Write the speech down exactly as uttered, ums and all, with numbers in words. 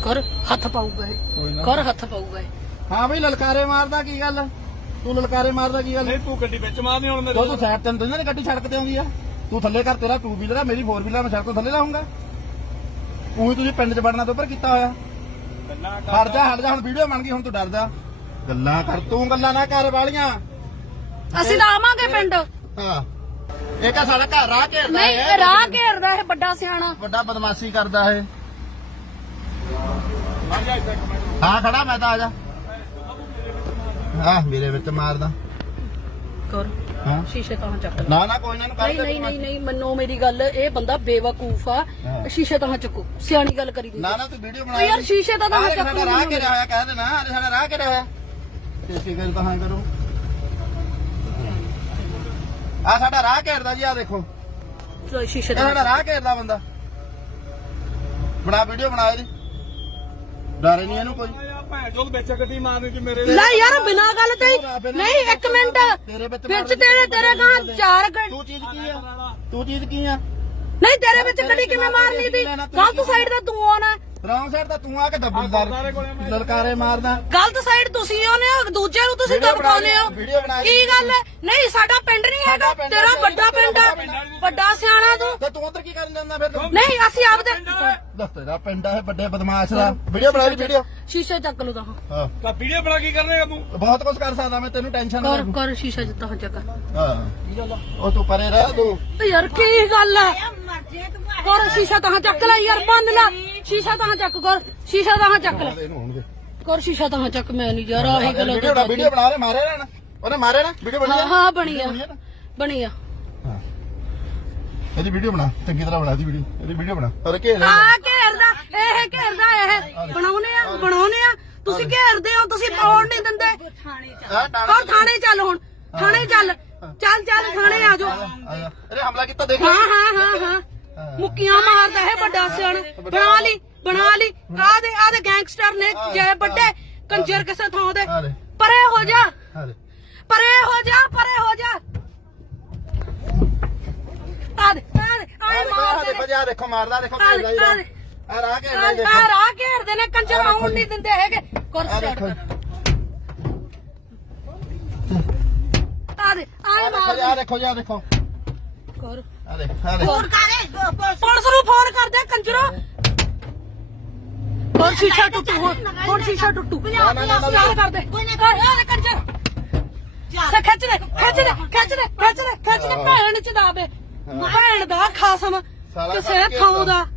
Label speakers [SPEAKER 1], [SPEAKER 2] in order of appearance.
[SPEAKER 1] कर हथ पाऊगा कर हथ पाऊगा।
[SPEAKER 2] हाँ भाई ललकारे मारदा की गल तू ललकारे मारदा की गल
[SPEAKER 3] नहीं तू गड्डी विच मारनी हुण मेरे
[SPEAKER 2] तू साइड तेन तो गड्डी सड़क ते आउंदी आ तू थल्ले कर तेरा टू व्हीलर है मेरी फोर व्हीलर मैं सड़क तो थल्ले लाऊंगा तू ही तुझे पिंड च वड़ना तो पर कीता होया हट जा हट जा हुण वीडियो बन गई हुण तू डरदा गल्लां कर तू गल्लां ना कर वालियां
[SPEAKER 1] ਅਸੀਂ ਤਾਂ ਆਵਾਂਗੇ ਪਿੰਡ।
[SPEAKER 2] ਹਾਂ ਇਹ ਕਾ ਸਾਡਾ ਘਰ ਰਾਹ ਘੇਰਦਾ
[SPEAKER 1] ਨਹੀਂ
[SPEAKER 2] ਹੈ
[SPEAKER 1] ਰਾਹ ਘੇਰਦਾ ਇਹ ਵੱਡਾ ਸਿਆਣਾ
[SPEAKER 2] ਵੱਡਾ ਬਦਮਾਸ਼ੀ ਕਰਦਾ ਹੈ। ਹਾਂ ਖੜਾ ਮੈਂ ਤਾਂ ਆ ਜਾ ਹਾਂ ਮੇਰੇ ਵਿੱਚ ਮਾਰਦਾ
[SPEAKER 1] ਕਰ
[SPEAKER 2] ਹਾਂ
[SPEAKER 1] ਸ਼ੀਸ਼ੇ ਤਾਂ ਚੱਕ
[SPEAKER 2] ਨਾ ਨਾ ਕੋਈ ਨਾ ਨੂੰ
[SPEAKER 1] ਨਹੀਂ ਨਹੀਂ ਨਹੀਂ ਨਹੀਂ ਮੰਨੋ ਮੇਰੀ ਗੱਲ ਇਹ ਬੰਦਾ ਬੇਵਕੂਫ ਆ ਸ਼ੀਸ਼ੇ ਤਾਂ ਚੱਕੋ ਸਿਆਣੀ ਗੱਲ ਕਰੀ ਦੀ
[SPEAKER 2] ਨਾ ਨਾ ਤੂੰ ਵੀਡੀਓ ਬਣਾ
[SPEAKER 1] ਯਾਰ ਸ਼ੀਸ਼ੇ ਤਾਂ ਤਾਂ ਚੱਕ
[SPEAKER 2] ਸਾਡਾ ਰਾਹ ਘੇਰਿਆ ਹੋਇਆ ਕਹਿ ਦੇਣਾ ਅਰੇ ਸਾਡਾ ਰਾਹ ਘੇਰਿਆ ਹੋਇਆ ਤੇ ਕੀ ਕਰ ਤਾਂ ਕਰੋ ਆ ਸਾਡਾ ਰਾਹ ਘੇਰਦਾ ਜੀ ਆ ਦੇਖੋ
[SPEAKER 1] ਸ਼ੀਸ਼ੇ
[SPEAKER 2] ਇਹ
[SPEAKER 1] ਤਾਂ
[SPEAKER 2] ਸਾਡਾ ਰਾਹ ਘੇਰਦਾ ਬੰਦਾ ਬਣਾ ਵੀਡੀਓ ਬਣਾ ਇਹਦੀ ਡਰੇ ਨਹੀਂ ਇਹਨੂੰ ਕੋਈ
[SPEAKER 3] ਭੈਣ ਚੋਦ ਵਿੱਚ ਗੱਡੀ ਮਾਰਨੀ ਸੀ ਮੇਰੇ
[SPEAKER 1] ਲੈ ਯਾਰ ਬਿਨਾਂ ਗੱਲ ਤੇ ਹੀ- ਨਹੀਂ ਇੱਕ ਮਿੰਟ ਵਿੱਚ ਤੇਰੇ ਤੇਰੇ ਕਹਾਂ ਚਾਰ ਗੱਡੀ
[SPEAKER 2] ਤੂੰ ਚੀਜ਼ ਕੀ ਆ ਤੂੰ ਚੀਜ਼ ਕੀ ਆ
[SPEAKER 1] ਨਹੀਂ ਤੇਰੇ ਵਿੱਚ ਗੱਡੀ ਕਿਵੇਂ ਮਾਰਨੀ ਸੀ ਗਲਤ ਸਾਈਡ ਦਾ ਤੂੰ ਆਉਣਾ
[SPEAKER 2] ਰੌਂਗ ਸਾਈਡ ਤਾਂ ਤੂੰ ਆ ਕੇ ਦੱਬੀਦਾਰ ਲਲਕਾਰੇ ਮਾਰਦਾ
[SPEAKER 1] ਗਲਤ ਸਾਈਡ ਤੁਸੀਂ ਆਉਨੇ ਹੋ ਦੂਜੇ ਨੂੰ ਤੁਸੀਂ ਦਬਕਾਉਨੇ ਹੋ
[SPEAKER 2] ਵੀਡੀਓ ਬਣਾ
[SPEAKER 1] ਕੀ ਗੱਲ ਹੈ ਨਹੀਂ ਸਾਡਾ ਪਿੰਡ ਨਹੀਂ ਹੈਗਾ ਤੇਰਾ ਵੱਡਾ ਪਿੰਡ ਹੈ ਵੱਡਾ ਸਿਆਣਾ ਤੂੰ
[SPEAKER 2] ਤੇ ਤੂੰ ਉਧਰ ਕੀ ਕਰਨ ਜਾਂਦਾ ਫਿਰ ਤੂੰ
[SPEAKER 1] ਨਹੀਂ ਅਸੀਂ ਆਪਦੇ
[SPEAKER 2] ਦੱਸ ਤੇਰਾ ਪਿੰਡ ਹੈ ਵੱਡੇ ਬਦਮਾਸ਼ ਦਾ ਵੀਡੀਓ ਬਣਾ ਲਈ ਵੀਡੀਓ
[SPEAKER 1] ਸ਼ੀਸ਼ੇ ਚੱਕ ਲੋ ਤਾਂ
[SPEAKER 2] ਹਾਂ
[SPEAKER 3] ਤਾਂ ਵੀਡੀਓ ਬਣਾ ਕੀ ਕਰਨੇਗਾ ਤੂੰ
[SPEAKER 2] ਬਹੁਤ ਕੁਝ ਕਰ ਸਕਦਾ ਮੈਂ ਤੈਨੂੰ ਟੈਨਸ਼ਨ ਨਾ
[SPEAKER 1] ਕਰ ਕਰ ਸ਼ੀਸ਼ਾ ਜਿੱਤਾ ਹਾਂ ਚੱਕ
[SPEAKER 2] ਹਾਂ ਉਹ ਤੂੰ ਪਰੇ ਰਹਿ ਤੂੰ
[SPEAKER 1] ਯਾਰ ਕੀ ਗੱਲ ਹੈ ਕਰ ਸ਼ੀਸ਼ਾ ਤਾਂ ਚੱਕ ਲੈ ਯਾਰ ਬੰਨ ਲੈ ਸ਼ੀਸ਼ਾ ਤਾਂ ਚੱਕ ਕਰ ਸ਼ੀਸ਼ਾ ਤਾਂ ਚੱਕ ਲੈ
[SPEAKER 2] ਇਹਨੂੰ ਹੋਣਗੇ
[SPEAKER 1] ਕਰ ਸ਼ੀਸ਼ਾ ਤਾਂ ਚੱਕ ਮੈਂ ਨਹੀਂ ਯਾਰ ਆਹੀ ਗੱਲ
[SPEAKER 2] ਵੀਡੀਓ ਬਣਾ ਵੀਡੀਓ ਬਣਾ ਰਹੇ ਮਾਰੇ ਨਾ ਉਹਨੇ ਮਾਰੇ ਨਾ ਵੀਡੀਓ ਬਣੀ
[SPEAKER 1] ਹਾਂ ਹਾਂ ਬਣੀ ਆ ਬਣੀ ਆ
[SPEAKER 2] ਹਾਂ ਇਹਦੀ ਵੀਡੀਓ ਬਣਾ ਚੰਗੀ ਤਰ੍ਹਾਂ ਬਣਾ ਦੀ ਵੀਡੀਓ ਇਹਦੀ ਵੀਡੀਓ ਬਣਾ ਔਰ ਕੀ
[SPEAKER 1] ਆ ਘੇਰਦਾ ਇਹ ਘੇਰਦਾ ਇਹ ਬਣਾਉਨੇ ਆ ਬਣਾਉਨੇ ਆ ਤੁਸੀਂ ਘੇਰਦੇ ਹੋ ਤੁਸੀਂ ਪਾਉਣ ਨਹੀਂ ਦਿੰਦੇ ਹੋਰ ਥਾਣੇ ਚੱਲ ਹੁਣ ਥਾਣੇ ਚੱਲ ਚੱਲ ਚੱਲ ਥਾਣੇ ਆ ਜਾਓ
[SPEAKER 2] ਅਰੇ ਹਮਲਾ ਕੀਤਾ ਦੇਖ
[SPEAKER 1] ਹਾਂ ਹਾਂ ਹਾਂ ਹਾਂ ਮੁੱਕੀਆਂ ਮਾਰਦਾ ਹੈ ਵੱਡਾ ਸਿਆਣ ਬਣਾ ਲਈ ਬਣਾ ਲਈ ਆ ਦੇ ਆ ਦੇ ਗੈਂਗਸਟਰ ਨੇ ਜੇ ਵੱਡੇ ਕੰਜਰ ਕਿਸੇ ਥਾਂ ਦੇ ਪਰੇ ਹੋ ਜਾ ਪਰੇ ਹੋ ਜਾ ਪਰੇ ਹੋ ਜਾ ਆ ਦੇ ਆ ਦੇ ਆਏ ਮਾਰਦੇ
[SPEAKER 2] ਦੇਖੋ ਜਾ ਦੇਖੋ ਮਾਰਦਾ ਦੇਖੋ
[SPEAKER 1] ਆ ਦੇ ਆ ਦੇ
[SPEAKER 2] ਆ ਰਾਹ ਘੇਰਦਾ
[SPEAKER 1] ਆ
[SPEAKER 2] ਦੇਖੋ
[SPEAKER 1] ਰਾਹ ਘੇਰਦੇ ਨੇ ਕੰਜਰ ਆਉਣ ਨਹੀਂ ਦਿੰਦੇ ਹੈਗੇ ਕੁਰਸੀ
[SPEAKER 2] ਦੇਖੋ
[SPEAKER 1] ਆ ਦੇ ਆਏ ਮਾਰ
[SPEAKER 2] ਆ ਦੇਖੋ ਜਾ ਦੇਖੋ
[SPEAKER 1] ਕਰ
[SPEAKER 2] ਆ ਦੇ ਆ ਦੇ
[SPEAKER 1] ਫੋਨ ਕਰੇ ਪੁਲਿਸ ਨੂੰ ਫੋਨ ਕਰਦੇ ਕੰਜਰੋ ਹੁਣ ਸ਼ੀਸ਼ਾ ਟੁੱਟੂ ਹੁਣ ਹੁਣ ਸ਼ੀਸ਼ਾ ਟੁੱਟੂ ਗੱਲ ਕਰਦੇ ਕਰ ਆ ਦੇ ਕੰਜਰ ਸੇ ਖਿੱਚ ਦੇ ਖਿੱਚ ਦੇ ਖਿੱਚ ਦੇ ਖਿੱਚ ਦੇ ਖਿੱਚ ਦੇ ਭੈਣ ਚ ਦਾਵੇ ਭੈਣ ਦਾ ਖਾਸਮ ਕਿਸੇ ਥਾਂ ਦਾ